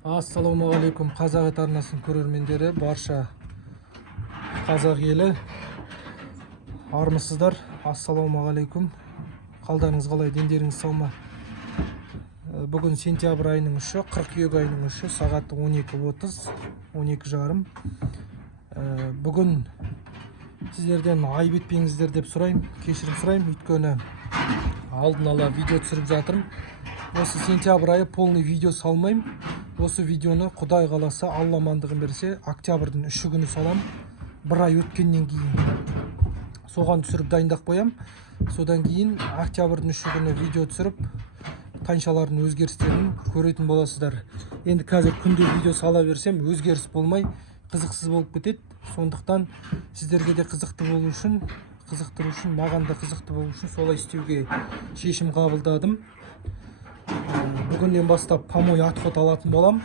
Ассалаумағалейкум қазақ арнасының көрермендері, барша қазақ елі армысыздар. Ассалаумағалейкум. Қалдарыңыз қалай, дендеріңіз сау ма? Бүгін сентябрь айының 3-і, қыркүйек айының 3-і, сағаты 12:30, 12:30. Бүгін сіздерден айып етпеңіздер деп сұрайым, кешірім сұрайым, өйткені алдын ала видео түсіріп жатырмын. Осы сентябрь айы полный видео салмайым. Осы видеоны Құдай қаласа, Алла амандығын берсе, октябрьдің 3 күні салам. Бір ай өткеннен кейін соған түсіріп дайындап қоям. Содан кейін октябрьдің 3 күні видео түсіріп, тайыншалардың өзгерістерін көретін боласыздар. Енді қазір күнде видео сала берсем, өзгеріс болмай, қызықсыз болып кетеді. Сондықтан сіздерге де қызықты болу үшін, қызықтыру үшін, маған да қызықты болу үшін солай істеуге шешім қабылдадым. Бүгіннен бастап помой отход алатын болам.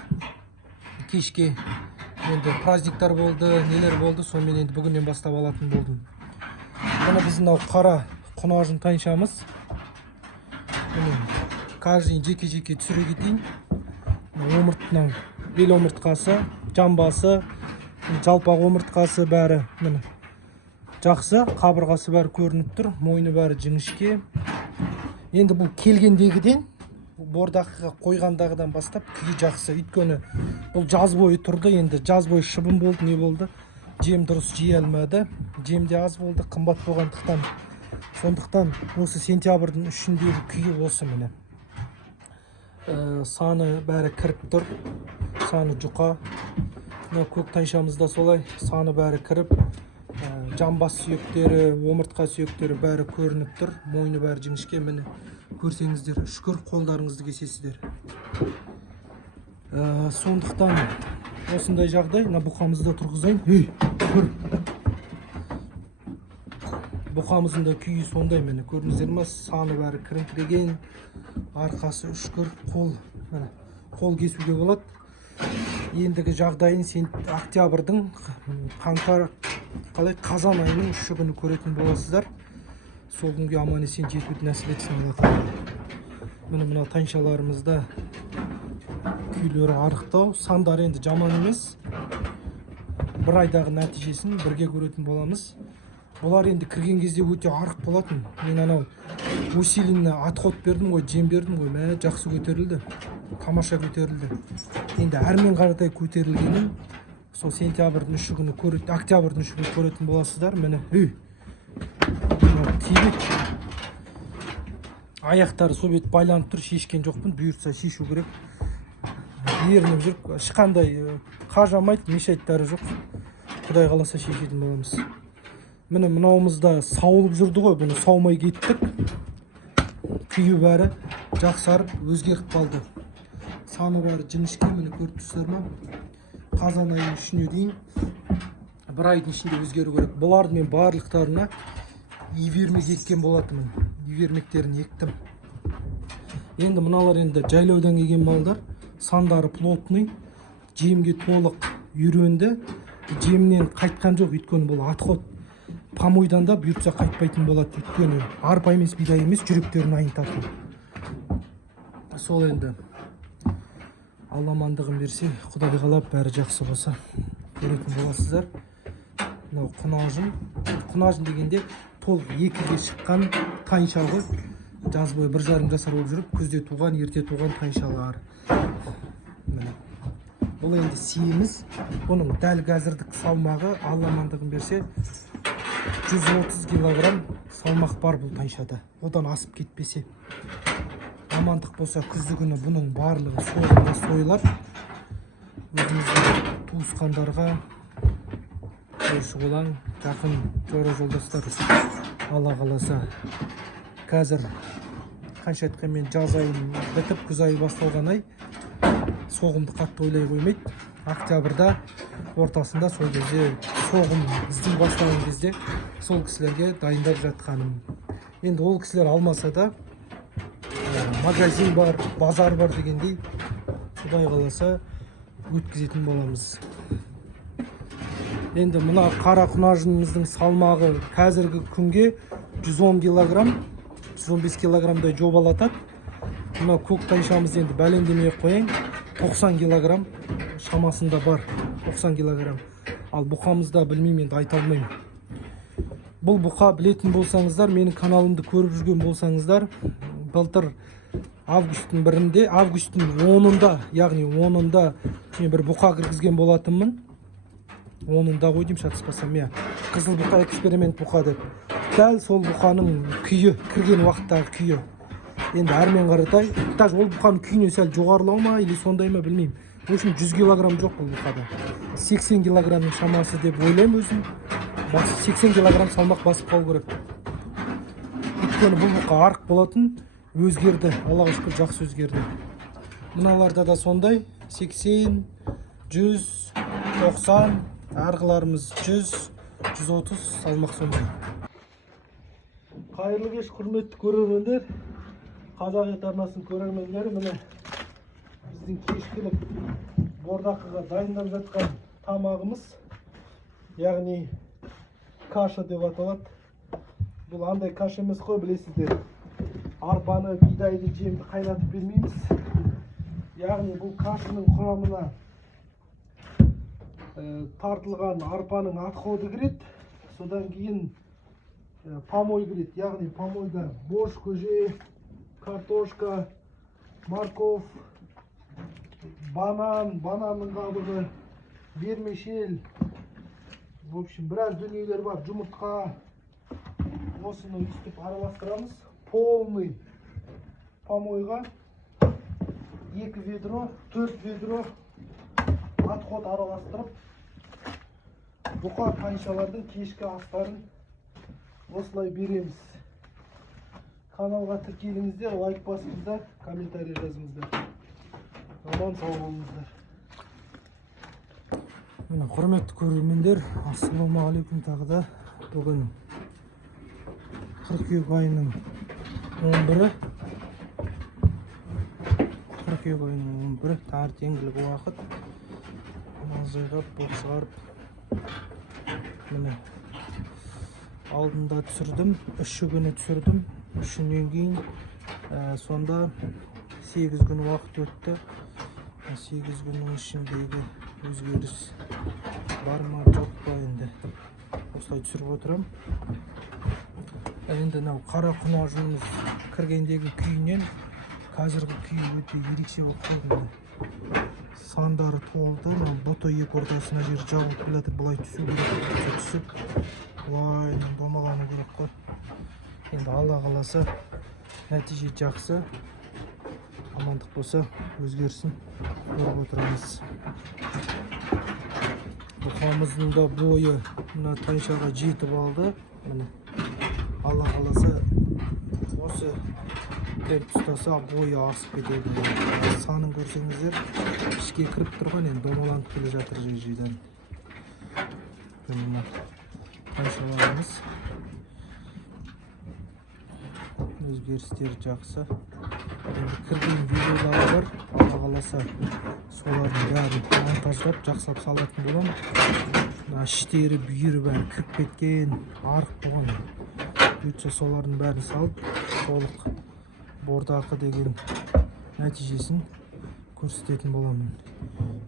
Кешке енді праздниктар болды, нелер болды, сонымен енді бүгіннен бастап алатын болдым. Бұны біздің қара құнажын тайыншамыз. Каждый жеке-жеке түсіре кетейін. Омыртынан бел омыртқасы, жамбасы, жалпақ омыртқасы бәрі жақсы, қабырғасы бәрі көрініп тұр, мойны бәрі жіңішке. Енді бұл келгендегіден, бордаққа қойғандағыдан бастап күйі жақсы. Өйткені бұл жаз бойы тұрды, енді жаз бойы шыбын болды, не болды, жем дұрыс жей алмады, жем де аз болды, қымбат болғандықтан. Сондықтан осы сентябрьдің 3-індегі күйі осы міне. Саны бәрі кіріп тұр, саны жұқа. Көк тайыншамызда солай, саны бәрі кіріп, жамбас сүйектері, омыртқа сүйектері бәрі көрініп тұр, мойны бәрі жіңішке. Міне көрсеңіздер, шүкір, қолдарыңызды кесесіздер. Сондықтан осындай жағдай, бұқамызды тұрғызайын. Бұқамыздың да күйі сондай, міне көрдіңіздер ме? Саны бәрі кіріңкіреген, арқасы үшкір, қол кесуге болады. Ендігі жағдайын октябрьдің қазан айының 3 күні көретін боласыздар. Сол күнге аман есен жетуді нәсіп етсін. Мына тайыншаларымызда күйлері арықтау, сандар енді жаман емес. Бір айдағы нәтижесін бірге көретін боламыз. Олар енді кірген кезде өте арық болатын. Мен анау усиленный отход бердім ғой, жем бердім ғой, жақсы көтерілді, тамаша көтерілді. Енді әрмен қаратай көтерілгенін сол сентябрьдің 3 күні көретін, октябрьдің 3 күні көретін боласыздар. Міне тибет аяқтары сол бет байланып тұр, шешкен жоқпын, бұйыртса шешу керек. Ерініп жүріп, ешқандай қажамайды, мешайттары жоқ. Құдай қаласа шешетін боламыз. Міне мынауымызда сауылып жүрді ғой, бұны саумай кеттік. Күйі бәрі жақсарып, өзгеріп қалды. Саны бәрі жіңішке, міне көріп тұрсыздар ма? Қазан айының 3-іне дейін бір айдың ішінде өзгеру керек. Бұларды мен барлықтарына ивермек еккен болатынмын. Ивермектерін ектім. Енді мыналар енді жайлаудан келген малдар, сандары плотный, жемге толық үйренді. Жемнен қайтқан жоқ, өйткені бұл отход помойдан да бұйыртса қайтпайтын болады. Өйткені арпа емес, бидай емес, жүректерін айнытатын. Сол енді Алла амандығын берсе, Құдай қалап бәрі жақсы болса көретін боласыздар. Мынау құнажын дегенде толық 2-ге шыққан тайынша ғой. Жаз бойы 1,5 жасар болып жүріп, күзде туған, ерте туған тайыншалар. Бұл енді сиеміз. Бұның дәл қазірдік салмағы, Алла амандығын берсе, 130 килограмм салмақ бар бұл тайыншада. Одан асып кетпесе. Амандық болса, күзді күні бұның барлығы соғында сойылар. Өзіміздің туысқандарға, көрші-қолаң, жақын жора жолдастар, Алла қаласа. Қазір қанша айтқанмен жаз айын бітіп, күз айы басталған ай, соғымды қатты ойлай қоймайды. Октябрьда ортасында сол кезде соғым біздің басталған кезде сол кісілерге дайындап жатқаным. Енді ол кісілер алмаса да магазин бар, базар бар дегендей, Құдай қаласа өткізетін боламыз. Енді мына қара құнажынымыздың салмағы қазіргі күнге 110 килограмм, 115 килограммдай жобалатады. Мына көк тайыншамыз енді бәлендемей қояйын. 90 килограмм шамасында бар. 90 килограмм. Ал бұқамызда білмеймін, енді айта алмаймын. Бұл бұқа білетін болсаңыздар, менің каналымды көріп жүрген болсаңыздар, былтыр августтың 1-інде, августтың 10-ында, яғни 10-ында мен бір бұқа кіргізген болатынмын. 10-ында ғой деймін, шатаспасам, иә. Қызыл бұқа, эксперимент бұқа деп. Дәл сол бұқаның күйі, кірген уақыттағы күйі. Енді әрмен қаратай, даже ол бұқаның күйіне сәл жоғарылау ма, или сондай ма білмеймін. В общем, 100 килограмм жоқ бұл бұқада. 80 килограммның шамасы деп ойлаймын өзім. 80 килограмм салмақ басып қалу керек. Өйткені бұл бұқа арық болатын, өзгерді. Аллаға шүкір, жақсы өзгерді. Мыналарда да сондай 80, 100, 90, арғыларымыз 100, 130 салмақ сондай. Қайырлы кеш, құрметті көрермендер. Қазақ ет арнасының көрермендері, міне біздің кешкілік бордақыға дайындап жатқан тамағымыз, яғни каша деп аталады. Бұл андай каша емес қой, білесіздер. Арпаны, бидайды, жемді қайнатып бермейміз. Яғни бұл кашаның құрамына тартылған арпаның отходы кіреді. Содан кейін помой кіреді. Яғни помойда борщ, көже, картошка, морковь, банан, бананның қабығы, вермишель. В общем, біраз дүниелер бар. Жұмыртқа. Осыны үстіп араластырамыз. Полный помойға 2 ведро, 4 ведро отход араластырып, бұқа тайшалардың кешкі астарын осылай береміз. Каналға тіркеліңіздер, лайк басыңыздар, комментарий жазыңыздар. Аман сау болыңыздар. Міне, құрметті көрермендер, ассалаумағалейкум тағы да. Бүгін қыркүйек айының 11-і. Қыркүйек айының 11-і, таңертеңгілік уақыт. Мазайғап, боқ шығарып. Міне, алдында түсірдім, 3 күні түсірдім. 3-нен кейін сонда 8 күн уақыт өтті. 8 күннің ішіндегі өзгеріс бар ма, жоқ па енді. Осылай түсіріп отырам. Енді қара құнажымыз кіргендегі күйінен қазіргі күйі өте ерекше болып қалды. Сандары толды, бұты екі ортасына жер жабылып келатыр, бұлай түсу керек, түсіп, бұлай домалану керек қой. Енді Алла қаласа нәтиже жақсы, амандық болса өзгерсін, көріп отырамыз. Бұқамыздың да бойы мына тайшаға жетіп алды. Алла қаласа осы темп ұстаса бойы асып кетеді. Санын көрсеңіздер, ішке кіріп тұрған, енді домаланып келе жатыр жер-жерден. Тайшаларымыз өзгерістер жақсы. Енді кірген видеолары бар, Алла қаласа солардың бәрін монтаждап жақсылап салатын боламын. Іштері, бүйірі бәрі кіріп кеткен, арық болған. Өйтсе солардың бәрін салып, толық бордақы деген нәтижесін көрсететін боламын.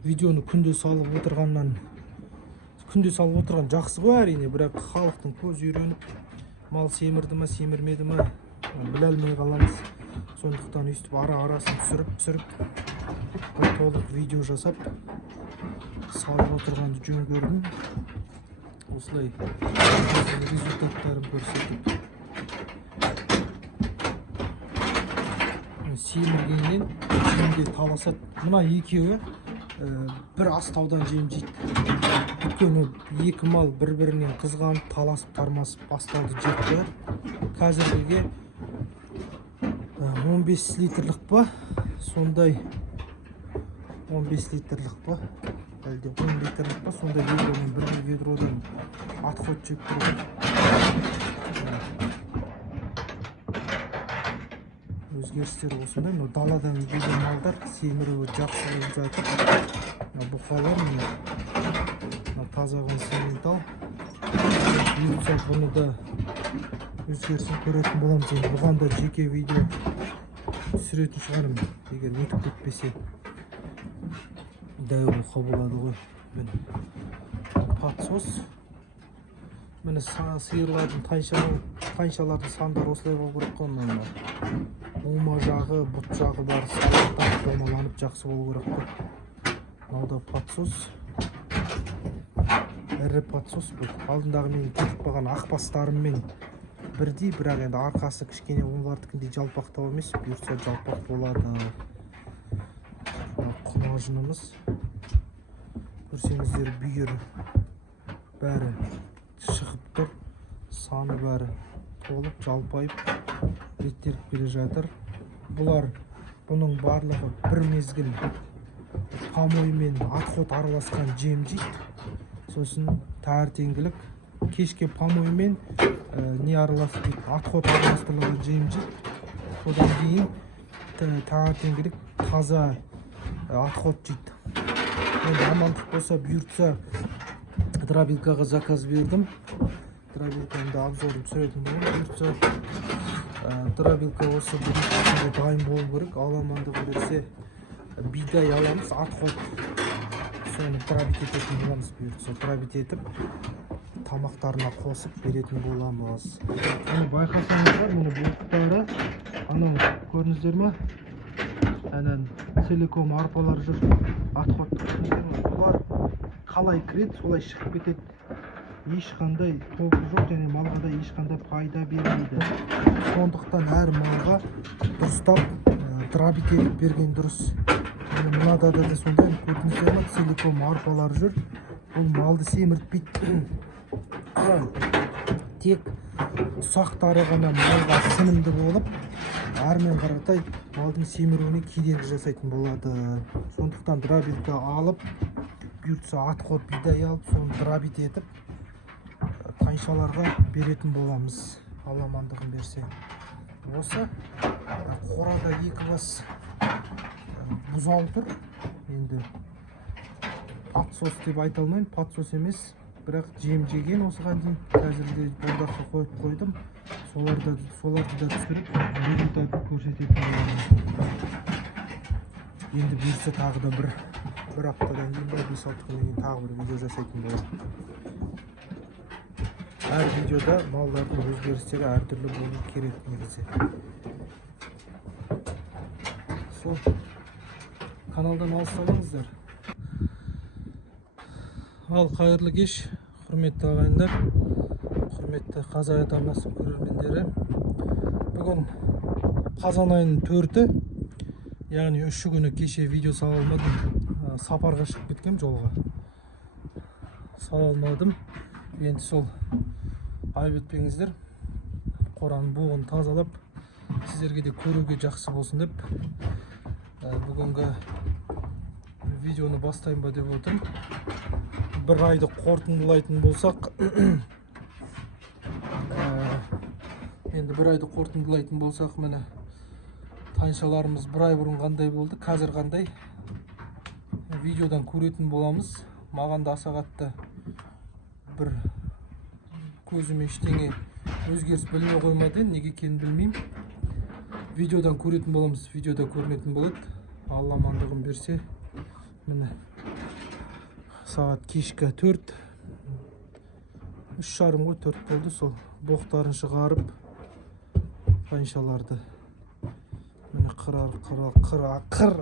Видеоны күнде салып отырған жақсы ғой әрине, бірақ халықтың көз үйреніп, мал семірді ма, семірмеді ма, біле алмай қаламыз. Сондықтан өйстіп ара-арасын түсіріп, толық видео жасап, салып отырғанды жөн көрдім. Осылай результаттарын көрсетіп. Семіргеннен жемге таласады. Мына екеуі бір астаудан жем жейді. Өйткені екі мал бір-бірінен қызғанып, таласып, тармасып астауды жеп қояды. Қазіргіге 15 литрлік па, сондай 15 литрлік па, әлде 10 литрлік па, сондай ведромен бір ведродан отход жеп тұрады. Өзгерістер осындай, даладан келген малдар семіруі жақсы болып жатыр. Бұқалар таза континентал. Бұйыртса бұны да өзгерісін көретін боламыз. Бұған да жеке видео түсіретін шығармын, егер өтіп кетпесе. дәуруға болады ғой. Міне подсос. Міне сиырлардың тайшалардың сандары осылай болу керек қой. Ума жағы, бұт жағы бар, салаттар домаланып жақсы болу керек қой. Мынау да подсос. Ірі подсос бұл. Алдындағы менің кетіп қалған ақбастарыммен бірдей, бірақ енді арқасы кішкене олардікіндей жалпақтау емес, бұйыртса жалпақ болады. Құнажынымыз. Көрсеңіздер, бүйір бәрі шығып тұр, саны бәрі толып, жалпайып, реттеліп келе жатыр. Бұның барлығы бір мезгіл помой мен отход араласқан жем жейді. Сосын таңертеңгілік кешке помой мен отход араластырылған жем жейді. Содан кейін таңертеңгілік таза отход жейді. Енді амандық болса, бұйыртса дробилкаға заказ бердім. Дробилкамды обзорын түсіретін болдым. Бұйыртса дробилка осы біріншісінде дайын болу керек. Аламанды берсе бидай аламыз, отход соны дробит ететін боламыз. Бұйыртса дробит етіп тамақтарына қосып беретін боламыз. Оны байқасаңыздар, міне бұлттары анау көрдіңіздер ме? Әнен силикон арпалар жүр. Отход көрдіңіздер ме? Бұлар қалай кіреді, солай шығып кетеді. Ешқандай толқы жоқ, және малға да ешқандай пайда бермейді. Сондықтан әр малға дұрыстап дробит етіп берген дұрыс. Мынада да сондай көрдіңіздер ме? Силикон арпалар жүр. Бұл малды семіртпейді. Тек ұсақтары ғана малға сенімді болып, әрмен қаратай малдың семіруіне кедергі жасайтын болады. Сондықтан дробилка алып, бұйыртса отход бидай алып, соны дробит етіп тайшаларға беретін боламыз. Аламандығын берсе. Осы қорада екі бас бұзау тұр. Енді подсос деп айта алмаймын, подсос емес, бірақ жем жеген осыған дейін. Қазірде болдаққа қойып қойдым. Соларды да түсіріп, результатын көрсететін боламыз. Енді бұйыртса тағы да бір аптадан кейін, 5-6 күннен кейін тағы бір видео жасайтын боламын. Әр видеода малдардың өзгерістері әртүрлі болу керек негізі. Сол каналдан алыстамаңыздар. Ал қайырлы кеш, құрметті ағайындар, құрметті Қазақ Атамасының көрермендері. Бүгін қазан айының 4-і, яғни 3 күні кеше видео сала алмадым. Сапарға шығып кеткем жолға. Сала алмадым. Енді сол айып етпеңіздер. Қораның буғын тазалап, сіздерге де көруге жақсы болсын деп бүгінгі видеоны бастайын ба деп отырмын. Бір айды қорытындылайтын болсақ, міне тайшаларымыз бір ай бұрын қандай болды, қазір қандай видеодан көретін боламыз. Маған да аса қатты бір көзім ештеңе өзгеріс білмей қоймады, неге екенін білмеймін. Видеодан көретін боламыз, видеода көрінетін болады. Алла амандығын берсе, міне сағат кешкі 4, 3:30 ғой, 4 болды. Сол боқтарын шығарып, тайшаларды міне қыр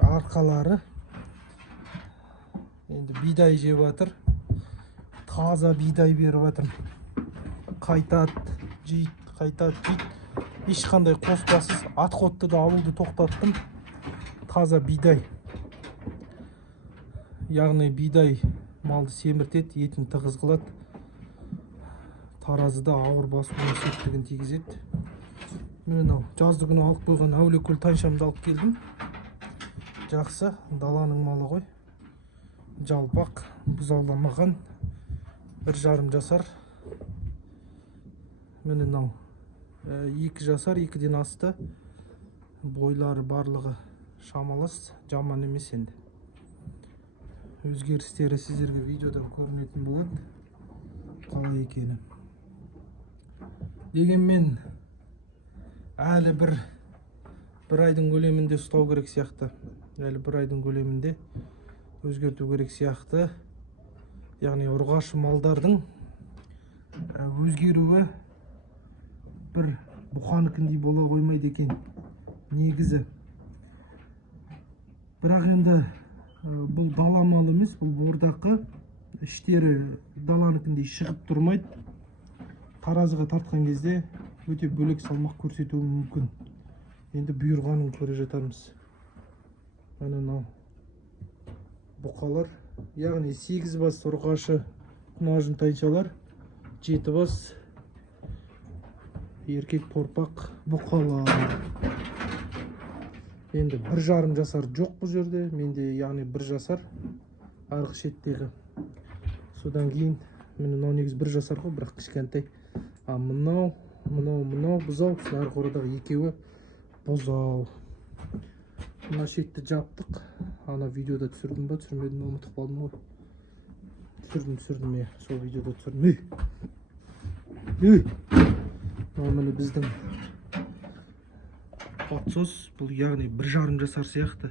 арқалары енді бидай жеп жатыр. Таза бидай беріп жатыр. Қайтады, жейді, қайтады, жейді. Ешқандай қоспасыз. Отходты да алуды тоқтаттым. Таза бидай. Яғни бидай малды семіртеді, етін тығыз қылады. Таразыда ауыр басуының септігін тигізеді. Мен жазды күні алып қойған әулиекөл тайшамды алып келдім. Жақсы, даланың малы ғой. Жалпақ, бұзауламаған, 1,5 жасар. Міне 2 жасар, 2-ден асты. Бойлары барлығы шамалас, жаман емес енді. Өзгерістері сіздерге видеодан көрінетін болады. Қалай екені. Дегенмен әлі бір айдың көлемінде ұстау керек сияқты. Әлі бір айдың көлемінде өзгерту керек сияқты. Яғни ұрғашы малдардың өзгеруі бір бұқаныкіндей бола қоймайды екен негізі. Бірақ енді бұл дала малы емес, бұл бордақы. Іштері даланыкіндей шығып тұрмайды. Таразыға тартқан кезде өте бөлек салмақ көрсетуі мүмкін. Енді бұйырғанын көре жатармыз. Мынау бұқалар, яғни 8 бас ұрғашы құнажын тайшалар, 7 бас еркек торпақ бұқалар. Енді 1,5 жасар жоқ бұл жерде. Менде яғни 1 жасар арғы шеттегі. Содан кейін мынау негізі 1 жасар ғой, бірақ кішкентай. А мынау бұзау, арғы қорадағы екеуі бұзау. Мына шетті жаптық. Ана видеода түсірдім ба, түсірмедім ба, ұмытып қалдым ғой. Түсірдім, сол видеода түсірдім. Міне біздің отсос, бұл яғни 1,5 жасар сияқты.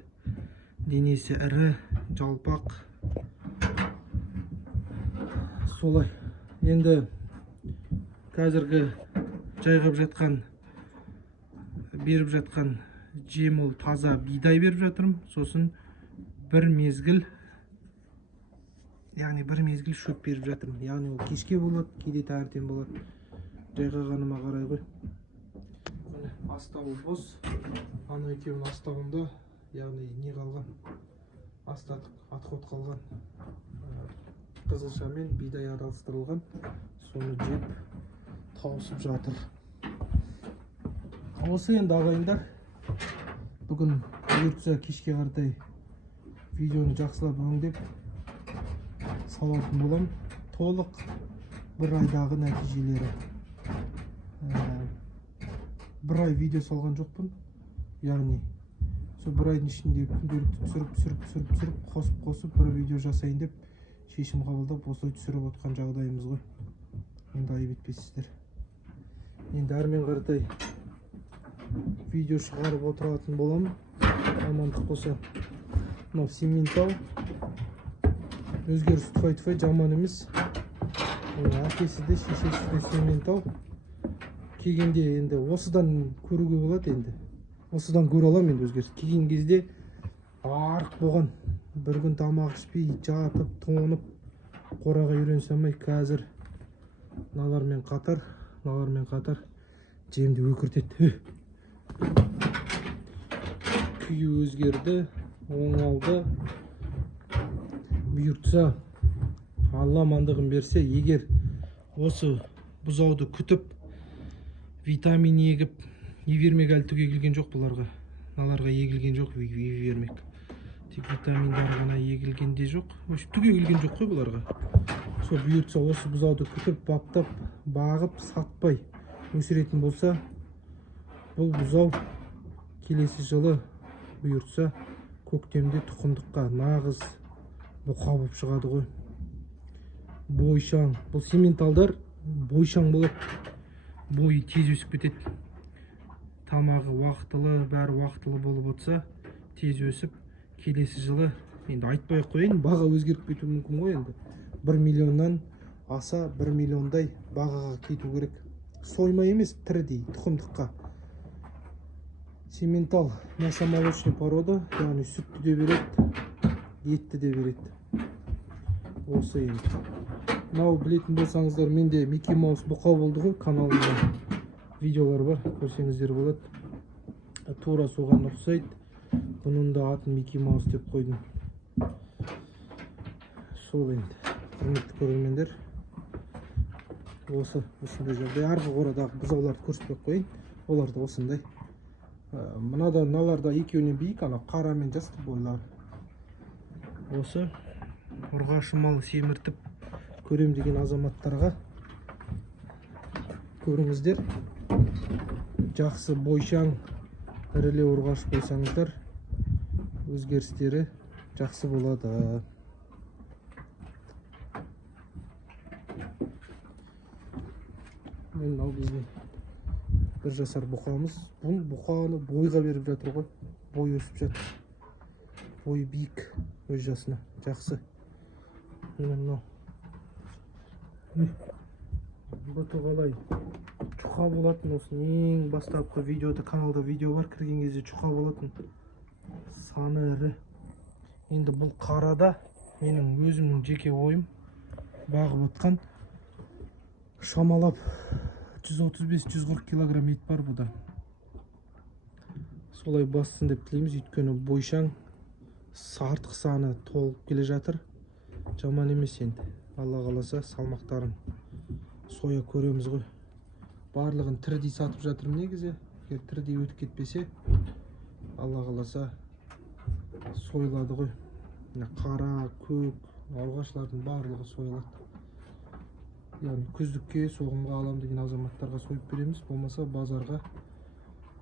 Денесі ірі, жалпақ. Солай. Енді қазіргі жайғап жатқан, беріп жатқан жем ол таза бидай беріп жатырмын. Сосын бір мезгіл шөп беріп жатырмын. Яғни ол кешке болады, кейде таңертең болады. Жайғағаныма қарай ғой. Астауы бос. Ана екеуінің астауында, яғни не қалған? Астатық, отход қалған. Қызылша мен бидай араластырылған. Соны жеп тауысып жатыр. Осы енді ағайындар. Бүгін бұйыртса кешке қаратай видеоны жақсылап өңдеп салатын болам. Толық 1 айдағы нәтижелері. 1 ай видео салған жоқпын. Яғни сол 1 айдың ішінде күнделікті түсіріп, қосып бір видео жасайын деп шешім қабылдап осылай түсіріп отқан жағдайымыз ғой. Енді айып етпейсіздер. Енді әрмен қаратай видео шығарып отыратын боламын. Амандық болса. Мынау Симментал. Өзгеріс тұфай жаман емес. Әкесі де, шешесі де Симментал. Келгенде енді осыдан көруге болады енді. Осыдан көре алам енді өзгеріс. Келген кезде арық болған. Бір күн тамақ ішпей, жатып, тоңып, қораға үйренсем қазір налармен қатар жемді өкіртеді. Күйі өзгерді, оңалды. Бұйыртса, Алла амандығын берсе, егер осы бұзауды күтіп, витамин егіп, ивермек әлі түге егілген жоқ бұларға. Наларға егілген жоқ, ивермек. Тек витаминдары ғана егілгенде жоқ. Түге егілген жоқ қой бұларға. Сол бұйыртса осы бұзауды күтіп, баптап, бағып, сатпай өсіретін болса, бұл бұзау келесі жылы бұйыртса көктемде тұқымдыққа нағыз бұқа болып шығады ғой. Бойшаң. Бұл Симменталдар бойшаң болады. Бойы тез өсіп кетеді. Тамағы уақытылы, бәрі уақытылы болып отса, тез өсіп, келесі жылы, енді айтпай қойын, баға өзгеріп кетуі мүмкін ғой енді. 1 миллионнан аса 1 миллиондай бағаға кету керек. Сойма емес, тірідей, тұқымдыққа. Симментал мясомолочный порода, яғни сүтті де береді, етті де береді. Осы енді. Мынау білетін болсаңыздар, менде Микки Маус бұқа болды ғой, каналымда видеолар бар, көрсеңіздер болады. Тура соған ұқсайды. Бұның да атын Микки Маус деп қойдым. Сол енді. Құрметті көрермендер, осындай жерде арғы қорадағы бұзауларды көрсетпей қойын. Олар да осындай. Мыналарда екеуінен биік, ана қара мен жасты бойлар. Осы ұрғашы мал семіртіп көрем деген азаматтарға көріңіздер. Жақсы бойшаң іріле ұрғаш қойсаңыздар, өзгерістері жақсы болады. Мынау біздің 1 жасар бұқамыз. Бұл бұқаны бойға беріп жатыр ғой. Бой өсіп жатыр. бойы биік өз жасына. Жақсы. Міне мынау. Бұты қалай? Чұқа болатын осы ең бастапқы видеода, каналда видео бар, кірген кезде чұқа болатын. Саны ірі. Енді бұл қарада менің өзімнің жеке ойым бағып отқан шамалап 135-140 килограмм ет бар бұда. Солай бассын деп тілейміз, өйткені бойшаң, артық саны толып келе жатыр. Жаман емес енді. Алла қаласа салмақтарын соя көреміз ғой. Барлығын тірідей сатып жатырмын негізі. Егер тірідей өтіп кетпесе, Алла қаласа сойылады ғой. Қара, көк, алғашлардың барлығы сойылады. Яғни күздікке, соғымға алам деген азаматтарға сойып береміз. Болмаса базарға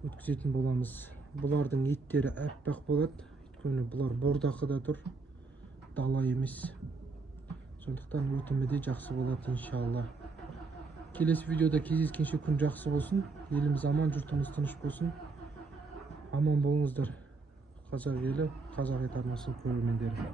өткізетін боламыз. Бұлардың еттері әппақ болады. Өйткені бұлар бордақыда тұр, дала емес. Сондықтан өтімі де жақсы болады иншалла. Келесі видеода кездескенше күн жақсы болсын. Еліміз аман, жұртымыз тыныш болсын. Аман болыңыздар. Қазақ елі, қазақ ет арнасының көрермендері.